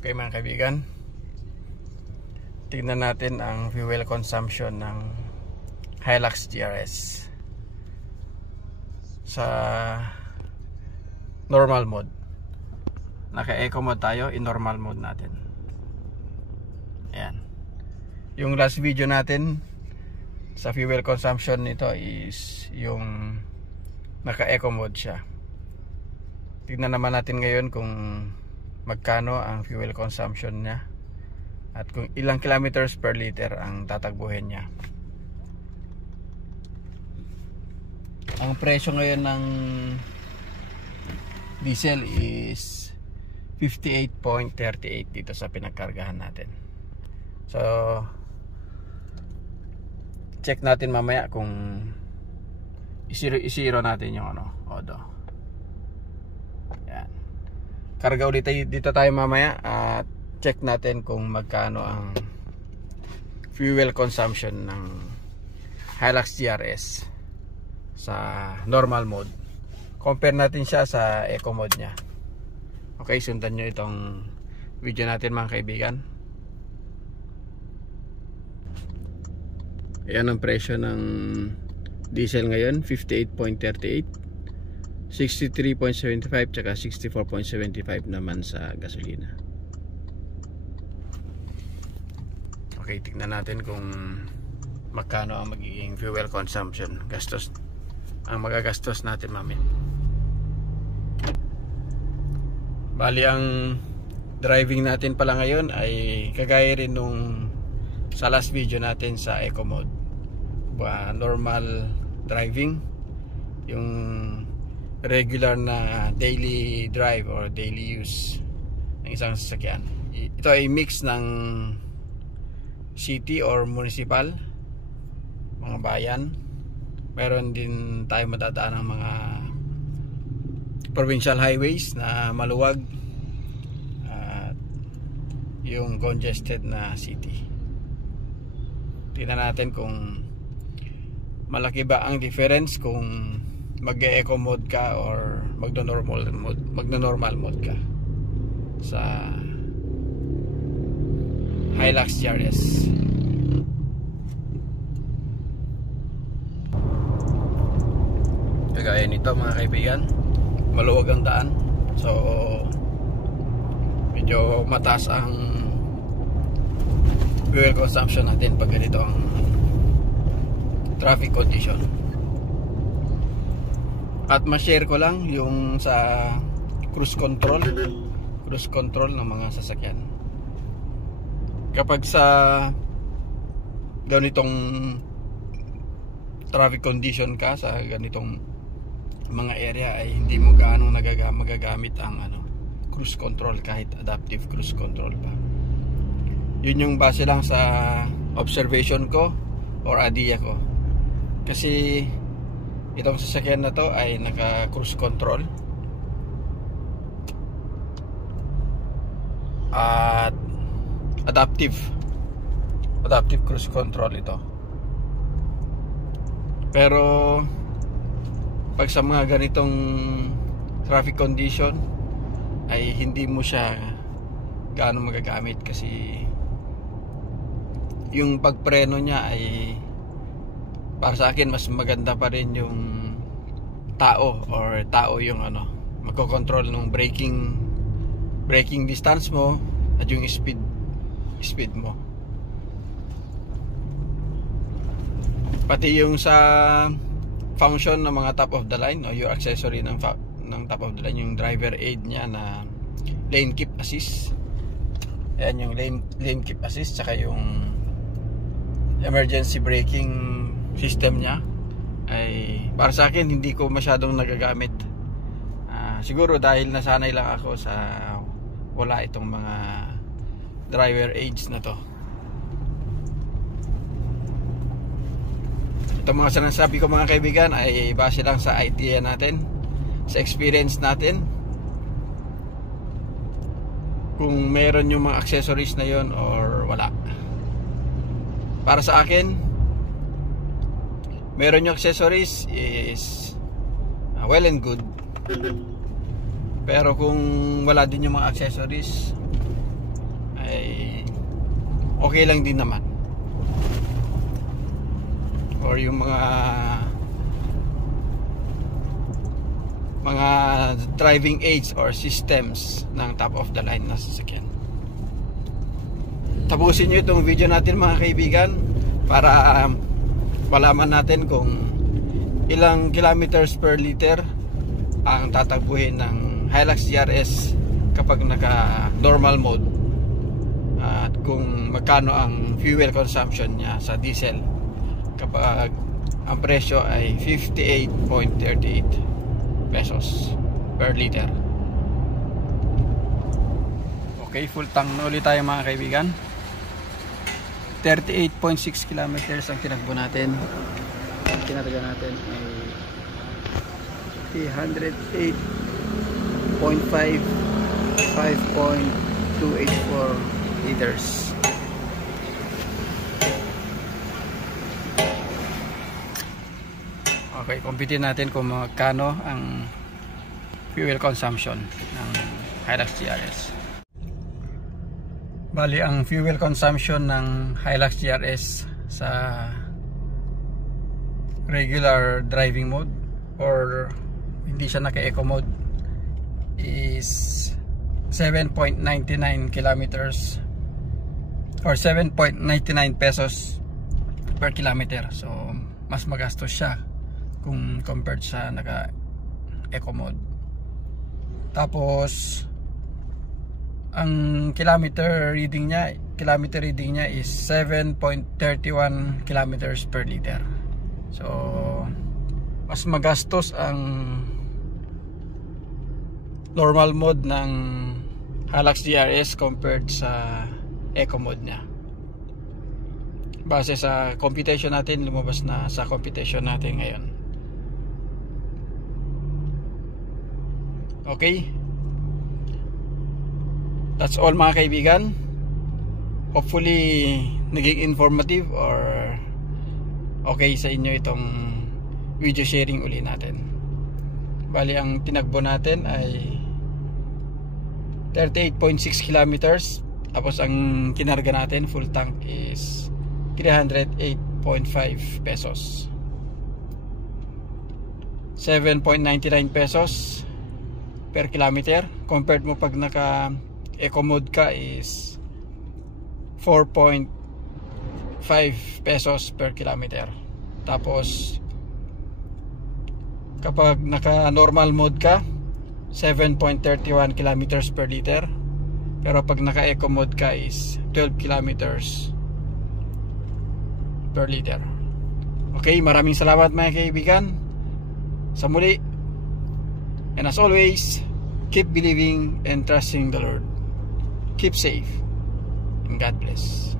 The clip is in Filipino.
Okay mga kaibigan, tingnan natin ang fuel consumption ng Hilux GRS sa normal mode. Naka-eco mode tayo, in normal mode natin. Ayan. Yung last video natin sa fuel consumption nito is yung naka-eco mode siya. Tingnan naman natin ngayon kung magkano ang fuel consumption niya at kung ilang kilometers per liter ang tatakbuhin niya. Ang presyo ngayon ng diesel is 58.38 dito sa pinagkargahan natin. So check natin mamaya kung isiro natin yung odo. Yan. Karga ulit dito tayo mamaya at check natin kung magkano ang fuel consumption ng Hilux GRS sa normal mode. Compare natin siya sa eco mode niya. Okay, sundan nyo itong video natin mga kaibigan. Ayan ang presyo ng diesel ngayon, 58.38, 63.75 tsaka 64.75 naman sa gasolina. Okay, tignan natin kung magkano ang magiging fuel consumption, gastos, ang magagastos natin mamaya. Bali ang driving natin pala ngayon ay kagaya rin nung sa last video natin sa eco mode. Normal driving, yung regular na daily drive or daily use ng isang sasakyan. Ito ay mix ng city or municipal, mga bayan. Meron din tayo madadaan ng mga provincial highways na maluwag at yung congested na city. Tingnan natin kung malaki ba ang difference kung mag-eco mode ka or magno-normal mode ka sa Hilux GRS. Kagaya nito mga kaibigan, maluwag ang daan, so medyo mataas ang fuel consumption natin pag ganito ang traffic condition. At ma-share ko lang yung sa cruise control ng mga sasakyan. Kapag sa ganitong traffic condition ka, sa ganitong mga area, ay hindi mo gaano magagamit ang cruise control, kahit adaptive cruise control pa. Yun yung base lang sa observation ko or idea ko. Kasi itong sasakyan na to ay naka cruise control at adaptive cruise control ito. Pero pag sa mga ganitong traffic condition ay hindi mo siya gaano magagamit, kasi yung pagpreno niya ay, para sa akin, mas maganda pa rin yung tao yung magko-control ng braking distance mo at yung speed mo. Pati yung sa function ng mga top of the line o yung accessory ng top of the line, yung driver aid niya na lane keep assist. Ayan yung lane keep assist, saka yung emergency braking system niya ay, para sa akin, hindi ko masyadong nagagamit. Siguro dahil nasanay lang ako sa wala itong mga driver aids na to. Itong mga sinasabi ko mga kaibigan ay base lang sa idea natin, sa experience natin, kung meron yung mga accessories na yon or wala. Para sa akin, meron yung accessories is well and good. Pero kung wala din yung mga accessories, okay lang din naman. Or yung mga driving aids or systems ng top of the line na sasakyan. Tapusin nyo itong video natin mga kaibigan para malaman natin kung ilang kilometers per liter ang tatakbuhin ng Hilux GRS kapag naka normal mode, at kung magkano ang fuel consumption niya sa diesel kapag ang presyo ay 58.38 pesos per liter. Okay, full tank na ulit tayo mga kaibigan. 38.6 kilometers ang tinakbo natin. Ang kinarga natin ay 308.5 5.284 liters. Okay, computein natin kung magkano ang fuel consumption ng Hilux GRS. Bali, ang fuel consumption ng Hilux GRS sa regular driving mode or hindi siya naka-eco mode is 7.99 kilometers or 7.99 pesos per kilometer. So mas magastos siya kung compared sa naka-eco mode. Tapos ang kilometer reading niya is 7.31 kilometers per liter. So mas magastos ang normal mode ng Hilux GRS compared sa eco mode niya. Base sa computation natin, lumabas na sa computation natin ngayon. Okay, that's all mga kaibigan. Hopefully naging informative or okay sa inyo itong video sharing uli natin. Bali, ang tinakbo natin ay 38.6 kilometers. Tapos ang kinarga natin full tank is 308.5 pesos. 7.99 pesos per kilometer. Compared mo pag naka eco mode ka is 4.5 pesos per kilometer. Tapos kapag naka normal mode ka, 7.31 kilometers per liter. Pero pag naka eco mode ka is 12 kilometers per liter. Okay, maraming salamat mga kaibigan. Sa muli, and as always, keep believing and trusting the Lord. Keep safe and God bless.